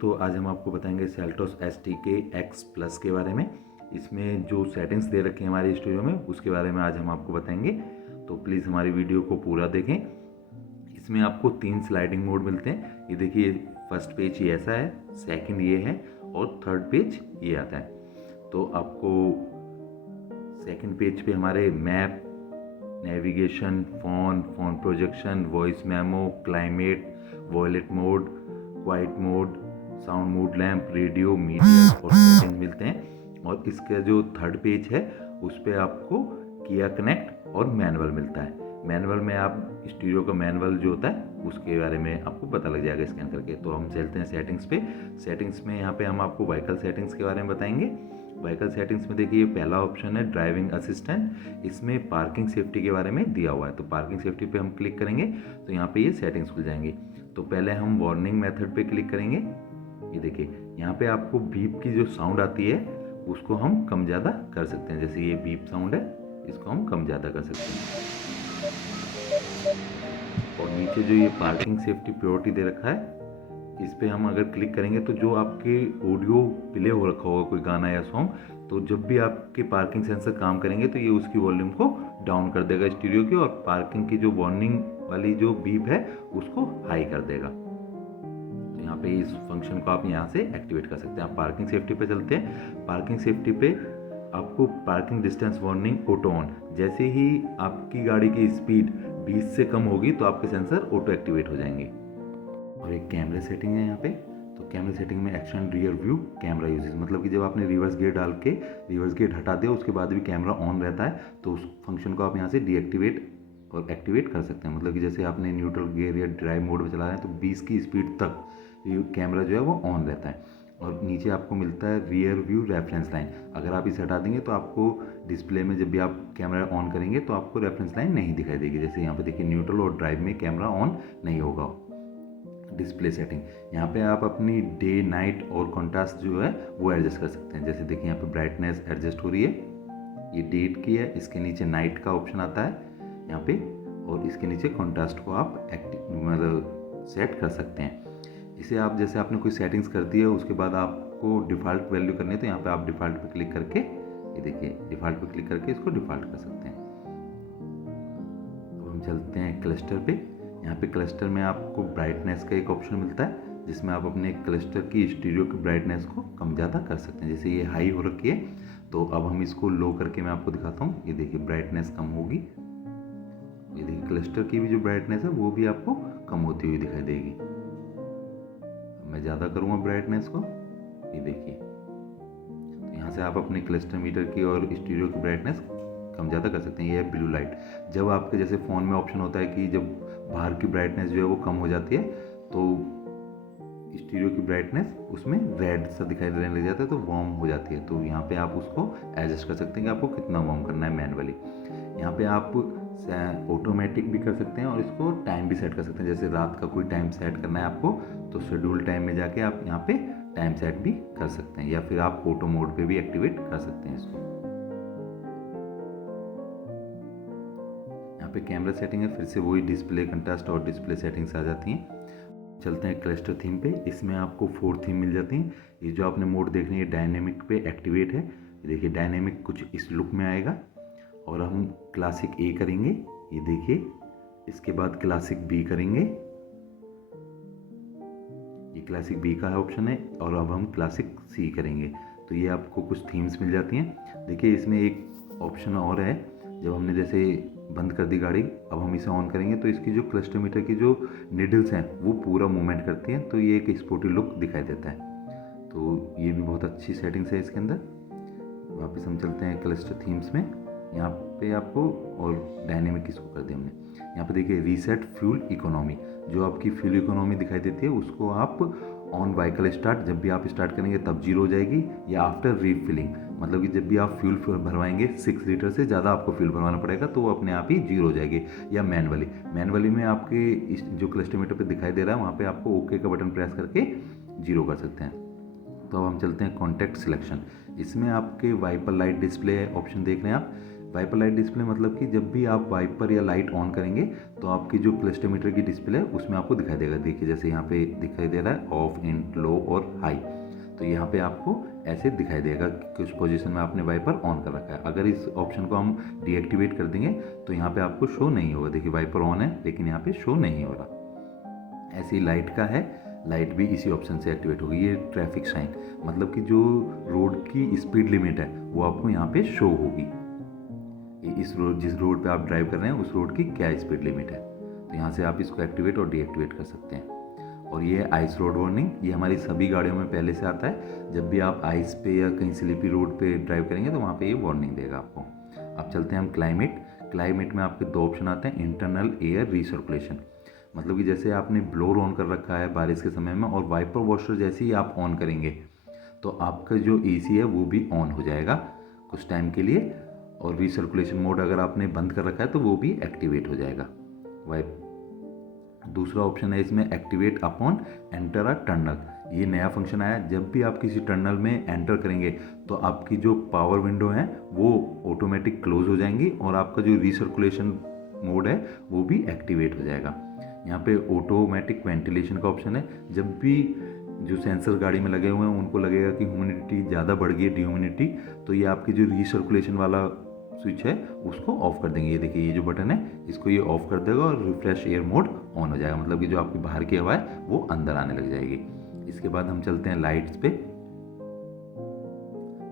दोस्तों, आज हम आपको बताएंगे सेल्टोस STK X Plus के बारे में। इसमें जो सेटिंग्स दे रखे हैं हमारे स्टूडियो में, उसके बारे में आज हम आपको बताएंगे। तो प्लीज़ हमारी वीडियो को पूरा देखें। इसमें आपको 3 स्लाइडिंग मोड मिलते हैं। ये देखिए, फर्स्ट पेज ये ऐसा है, सेकंड ये है और थर्ड पेज ये आता है। तो आपको सेकंड पेज पे हमारे map, navigation, phone projection, voice memo, climate, valet mode, quiet mode, sound mode lamp, radio, media और सेटिंग मिलते हैं। और इसका जो थर्ड पेज है उस पर आपको किया कनेक्ट और मैनुअल मिलता है। मैनुअल में आप स्टीरियो का मैनुअल जो होता है उसके बारे में आपको पता लग जाएगा स्कैन करके। तो हम चलते हैं सेटिंग्स पे। सेटिंग्स में यहाँ पे हम आपको व्हीकल सेटिंग्स के बारे में बताएंगे। व्हीकल सेटिंग्स में देखिए, पहला ऑप्शन है ड्राइविंग असिस्टेंट। इसमें पार्किंग सेफ्टी के बारे में दिया हुआ है। तो पार्किंग सेफ्टी पे हम क्लिक करेंगे तो यहाँ पे ये सेटिंग्स खुल जाएंगी। तो पहले हम वार्निंग मेथड पे क्लिक करेंगे। ये देखिए, यहाँ पे आपको बीप की जो साउंड आती है उसको हम कम ज़्यादा कर सकते हैं। जैसे ये बीप साउंड है, इसको हम कम ज़्यादा कर सकते हैं। और नीचे जो ये पार्किंग सेफ्टी प्रायोरिटी दे रखा है, इस पर हम अगर क्लिक करेंगे तो जो आपके ऑडियो प्ले हो रखा होगा कोई गाना या सॉन्ग, तो जब भी आपके पार्किंग सेंसर काम करेंगे तो ये उसकी वॉल्यूम को डाउन कर देगा स्टीरियो की, और पार्किंग की जो वार्निंग वाली जो बीप है उसको हाई कर देगा। तो यहाँ पे इस फंक्शन को आप यहाँ से एक्टिवेट कर सकते हैं। आप पार्किंग सेफ्टी पे चलते हैं। पार्किंग सेफ्टी पे आपको parking distance warning auto on, जैसे ही आपकी गाड़ी की स्पीड 20 से कम होगी तो आपके सेंसर ऑटो एक्टिवेट हो जाएंगे। और एक कैमरे सेटिंग है यहाँ पे। तो कैमरे सेटिंग में action rear view camera uses, मतलब कि जब आपने रिवर्स गियर डाल के रिवर्स गियर हटा दिया उसके बाद भी कैमरा ऑन रहता है, तो उस फंक्शन को आप यहाँ से डीएक्टिवेट और एक्टिवेट कर सकते हैं। मतलब कि जैसे आपने न्यूट्रल गियर या ड्राइव मोड में चला रहे हैं तो 20 की स्पीड तक कैमरा जो है वो ऑन रहता है। और नीचे आपको मिलता है रियर व्यू रेफरेंस लाइन। अगर आप इसे हटा देंगे तो आपको डिस्प्ले में जब भी आप कैमरा ऑन करेंगे तो आपको रेफरेंस लाइन नहीं दिखाई देगी। जैसे यहाँ पे देखिए, न्यूट्रल और ड्राइव में कैमरा ऑन नहीं होगा। डिस्प्ले सेटिंग, यहाँ पे आप अपनी डे नाइट और कॉन्ट्रास्ट जो है वो एडजस्ट कर सकते हैं। जैसे देखिए, यहाँ पे ब्राइटनेस एडजस्ट हो रही है, ये डेट की है। इसके नीचे नाइट का ऑप्शन आता है यहाँ पे, और इसके नीचे कॉन्ट्रास्ट को आप मतलब सेट कर सकते हैं। इसे आप जैसे आपने कोई सेटिंग्स कर दी है उसके बाद आपको डिफ़ॉल्ट वैल्यू करनी है तो यहाँ पे आप डिफ़ॉल्ट पे क्लिक करके, ये देखिए, डिफ़ॉल्ट पे क्लिक करके इसको डिफ़ॉल्ट कर सकते हैं। अब हम चलते हैं क्लस्टर पे। यहाँ पे क्लस्टर में आपको ब्राइटनेस का एक ऑप्शन मिलता है जिसमें आप अपने क्लस्टर की स्टीरियो की ब्राइटनेस को कम ज़्यादा कर सकते हैं। जैसे ये हाई हो रखी है तो अब हम इसको लो करके मैं आपको दिखाता हूँ। ये देखिए, ब्राइटनेस कम होगी। ये देखिए, क्लस्टर की भी जो ब्राइटनेस है वो भी आपको कम होती हुई दिखाई देगी। मैं ज़्यादा करूँगा ब्राइटनेस को, ये देखिए। तो यहाँ से आप अपने क्लस्टर मीटर की और स्टीरियो की ब्राइटनेस कम ज़्यादा कर सकते हैं। ये है ब्लू लाइट। जब आपके जैसे फ़ोन में ऑप्शन होता है कि जब बाहर की ब्राइटनेस जो है वो कम हो जाती है तो स्टीरियो की ब्राइटनेस उसमें रेड सा दिखाई देने लग जाता है, तो वार्म हो जाती है। तो यहाँ पे आप उसको एडजस्ट कर सकते हैं कि आपको कितना वार्म करना है मैनुअली। यहाँ पे आप ऑटोमेटिक भी कर सकते हैं और इसको टाइम भी सेट कर सकते हैं। जैसे रात का कोई टाइम सेट करना है आपको तो शेड्यूल टाइम में जाके आप यहाँ पे टाइम सेट भी कर सकते हैं, या फिर आप ऑटो मोड पे भी एक्टिवेट कर सकते हैं इसको। यहाँ पे कैमरा सेटिंग है, फिर से वही डिस्प्ले कंट्रास्ट और डिस्प्ले सेटिंग्स आ जाती हैं। चलते हैं क्लस्टर थीम पे। इसमें आपको 4 थीम मिल जाती हैं। ये जो आपने मोड देखनी है डायनेमिक पे एक्टिवेट है। देखिए, डायनेमिक कुछ इस लुक में आएगा और हम क्लासिक ए करेंगे, ये देखिए। इसके बाद क्लासिक बी करेंगे, ये क्लासिक बी का ऑप्शन है। और अब हम क्लासिक सी करेंगे तो ये आपको कुछ थीम्स मिल जाती हैं। देखिए, इसमें एक ऑप्शन और है, जब हमने जैसे बंद कर दी गाड़ी, अब हम इसे ऑन करेंगे तो इसकी जो क्लस्टर मीटर की जो निडल्स हैं वो पूरा मूवमेंट करती हैं, तो ये एक स्पोर्टी लुक दिखाई देता है। तो ये भी बहुत अच्छी सेटिंग्स है इसके अंदर। वापस हम चलते हैं क्लस्टर थीम्स में। यहाँ पे आपको और डायनेमिक इसको कर दिया हमने। यहाँ पे देखिए, रीसेट फ्यूल इकोनॉमी, जो आपकी फ्यूल इकोनॉमी दिखाई देती है उसको आप ऑन व्हीकल स्टार्ट, जब भी आप स्टार्ट करेंगे तब 0 हो जाएगी, या आफ्टर रीफिलिंग, मतलब कि जब भी आप फ्यूल भरवाएंगे 6 लीटर से ज़्यादा आपको फ्यूल भरवाना पड़ेगा तो वो अपने आप ही 0 हो जाएगी। या मैनुअली में आपके जो क्लस्टर मीटर पे दिखाई दे रहा है वहाँ पे आपको ओके का बटन प्रेस करके 0 कर सकते हैं। तो अब हम चलते हैं कॉन्टैक्ट सिलेक्शन। इसमें आपके वाइपर लाइट डिस्प्ले ऑप्शन देख रहे हैं आप। वाइपर लाइट डिस्प्ले मतलब कि जब भी आप वाइपर या लाइट ऑन करेंगे तो आपकी जो क्लस्टोमीटर की डिस्प्ले है उसमें आपको दिखाई देगा। देखिए जैसे यहाँ पे दिखाई दे रहा है ऑफ, इन, लो और हाई, तो यहाँ पे आपको ऐसे दिखाई देगा कि कुछ पोजीशन में आपने वाइपर ऑन कर रखा है। अगर इस ऑप्शन को हम डीएक्टिवेट कर देंगे तो यहाँ पे आपको शो नहीं होगा। देखिए वाइपर ऑन है लेकिन यहाँ पे शो नहीं हो रहा। ऐसे ही लाइट का है, लाइट भी इसी ऑप्शन से एक्टिवेट होगी। ये ट्रैफिक साइन मतलब कि जो रोड की स्पीड लिमिट है वो आपको यहाँ पे शो होगी। इस रोड, जिस रोड पे आप ड्राइव कर रहे हैं उस रोड की क्या स्पीड लिमिट है, तो यहाँ से आप इसको एक्टिवेट और डीएक्टिवेट कर सकते हैं। और ये आइस रोड वार्निंग, ये हमारी सभी गाड़ियों में पहले से आता है। जब भी आप आइस पे या कहीं स्लिपी रोड पे ड्राइव करेंगे तो वहाँ पे ये वार्निंग देगा आपको। अब चलते हैं हम क्लाइमेट में आपके दो ऑप्शन आते हैं, इंटरनल एयर रिसर्कुलेशन, मतलब कि जैसे आपने ब्लोअर ऑन कर रखा है बारिश के समय में और वाइपर वॉशर जैसे ही आप ऑन करेंगे तो आपका जो एसी है वो भी ऑन हो जाएगा कुछ टाइम के लिए, और रिसर्कुलेशन मोड अगर आपने बंद कर रखा है तो वो भी एक्टिवेट हो जाएगा। दूसरा ऑप्शन है इसमें activate upon enter a tunnel. ये नया फंक्शन आया, जब भी आप किसी टनल में एंटर करेंगे तो आपकी जो पावर विंडो है वो ऑटोमेटिक क्लोज हो जाएंगी और आपका जो रिसर्कुलेशन मोड है वो भी एक्टिवेट हो जाएगा। यहाँ पे ऑटोमेटिक वेंटिलेशन का ऑप्शन है। जब भी जो सेंसर गाड़ी में लगे हुए हैं उनको लगेगा कि ह्यूमिडिटी ज़्यादा बढ़ गई है, ड्यूमिडिटी, तो ये आपकी जो रिसर्कुलेशन वाला स्विच है उसको ऑफ कर देंगे। ये देखिए ये जो बटन है इसको ये ऑफ कर देगा और रिफ्रेश एयर मोड ऑन हो जाएगा, मतलब कि जो आपकी बाहर की हवा है वो अंदर आने लग जाएगी। इसके बाद हम चलते हैं लाइट्स पे।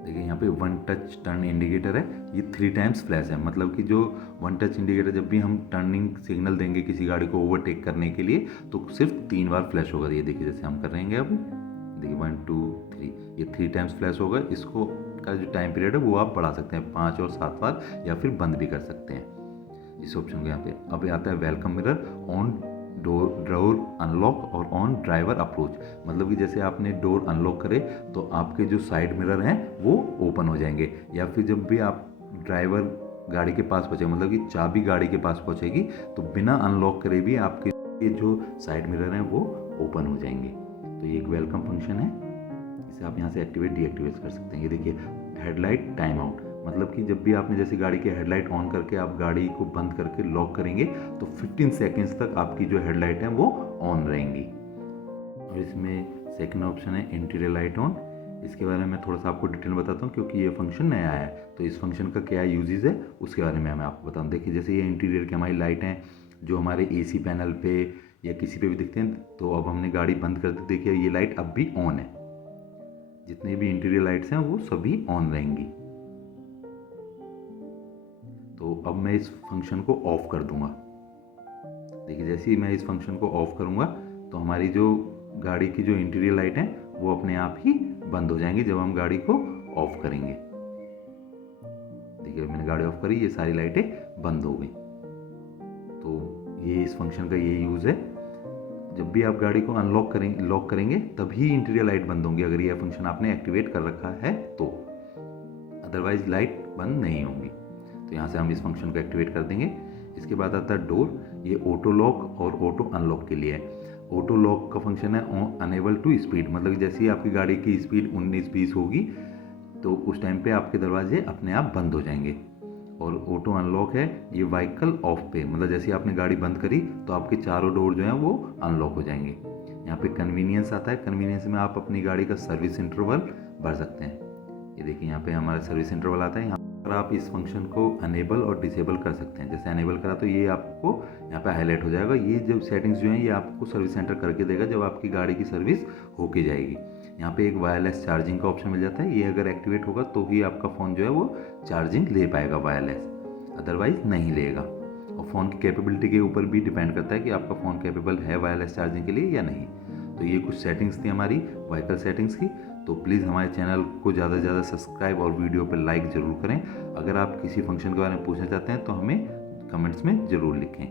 देखिए यहाँ पे वन टच टर्न इंडिकेटर है, ये 3 टाइम्स फ्लैश है, मतलब कि जो वन टच इंडिकेटर जब भी हम टर्निंग सिग्नल देंगे किसी गाड़ी को ओवरटेक करने के लिए तो सिर्फ 3 बार फ्लैश होगा। ये देखिए जैसे हम कर रहेंगे अब, देखिए 1 2 3, ये 3 टाइम्स फ्लैश होगा। इसको का जो टाइम पीरियड है वो आप बढ़ा सकते हैं 5 और 7 बार, या फिर बंद भी कर सकते हैं इस ऑप्शन को। यहाँ पे अब आता है welcome mirror, on door unlock और ऑन ड्राइवर अप्रोच, मतलब कि जैसे आपने डोर अनलॉक करे तो आपके जो साइड मिरर हैं वो ओपन हो जाएंगे, या फिर जब भी आप ड्राइवर गाड़ी के पास पहुँचे, मतलब कि चाबी गाड़ी के पास पहुँचेगी तो बिना अनलॉक करे भी आपके जो साइड मिरर हैं वो ओपन हो जाएंगे। तो ये एक वेलकम फंक्शन है, इसे आप यहाँ से एक्टिवेट डीएक्टिवेट कर सकते हैं। ये देखिए हेडलाइट टाइम आउट, मतलब कि जब भी आपने जैसे गाड़ी की हेडलाइट ऑन करके आप गाड़ी को बंद करके लॉक करेंगे तो 15 सेकेंड्स तक आपकी जो हेडलाइट है वो ऑन रहेंगी। और इसमें सेकंड ऑप्शन है इंटीरियर लाइट ऑन। इसके बारे में थोड़ा सा आपको डिटेल बताता हूँ क्योंकि ये फंक्शन नया है, तो इस फंक्शन का क्या यूजेस है उसके बारे में मैं आपको बताऊँ। देखिए जैसे ये इंटीरियर की हमारी लाइट हैं जो हमारे एसी पैनल पे या किसी पे भी दिखते हैं, तो अब हमने गाड़ी बंद कर दी, देखिए ये लाइट अब भी ऑन है, जितने भी इंटीरियर लाइट्स हैं वो सभी ऑन रहेंगी। तो अब मैं इस फंक्शन को ऑफ कर दूंगा। देखिए जैसे ही मैं इस फंक्शन को ऑफ करूंगा तो हमारी जो गाड़ी की जो इंटीरियर लाइट है वो अपने आप ही बंद हो जाएंगी जब हम गाड़ी को ऑफ करेंगे। देखिए मैंने गाड़ी ऑफ करी, ये सारी लाइटें बंद हो गई। तो ये इस फंक्शन का ये यूज है, जब भी आप गाड़ी को अनलॉक करेंगे लॉक करेंगे तभी इंटीरियर लाइट बंद होंगी अगर ये फंक्शन आपने एक्टिवेट कर रखा है तो, अदरवाइज लाइट बंद नहीं होंगी। तो यहाँ से हम इस फंक्शन को एक्टिवेट कर देंगे। इसके बाद आता है डोर, ये ऑटो लॉक और ऑटो अनलॉक के लिए है। ऑटो लॉक का फंक्शन है अनेबल टू स्पीड, मतलब जैसे ही आपकी गाड़ी की स्पीड 19-20 होगी तो उस टाइम पे आपके दरवाजे अपने आप बंद हो जाएंगे। और ऑटो अनलॉक है ये व्हीकल ऑफ पे, मतलब जैसे आपने गाड़ी बंद करी तो आपके चारों डोर जो हैं वो अनलॉक हो जाएंगे। यहाँ पे कन्वीनियंस आता है, कन्वीनियंस में आप अपनी गाड़ी का सर्विस इंटरवल भर सकते हैं। ये देखिए यहाँ पे हमारा सर्विस इंटरवल आता है, यहाँ पर आप इस फंक्शन को अनेबल और डिसेबल कर सकते हैं। जैसे अनेबल करा तो ये आपको यहाँ पे हाईलाइट हो जाएगा, ये जब सेटिंग्स जो हैं ये आपको सर्विस सेंटर करके देगा जब आपकी गाड़ी की सर्विस होके जाएगी। यहाँ पे एक वायरलेस चार्जिंग का ऑप्शन मिल जाता है, ये अगर एक्टिवेट होगा तो ही आपका फ़ोन जो है वो चार्जिंग ले पाएगा वायरलेस, अदरवाइज नहीं लेगा। और फ़ोन की कैपेबिलिटी के ऊपर भी डिपेंड करता है कि आपका फ़ोन कैपेबल है वायरलेस चार्जिंग के लिए या नहीं। तो ये कुछ सेटिंग्स थी हमारी व्हीकल सेटिंग्स की। तो प्लीज़ हमारे चैनल को ज़्यादा से ज़्यादा सब्सक्राइब और वीडियो पर लाइक ज़रूर करें। अगर आप किसी फंक्शन के बारे में पूछना चाहते हैं तो हमें कमेंट्स में ज़रूर लिखें।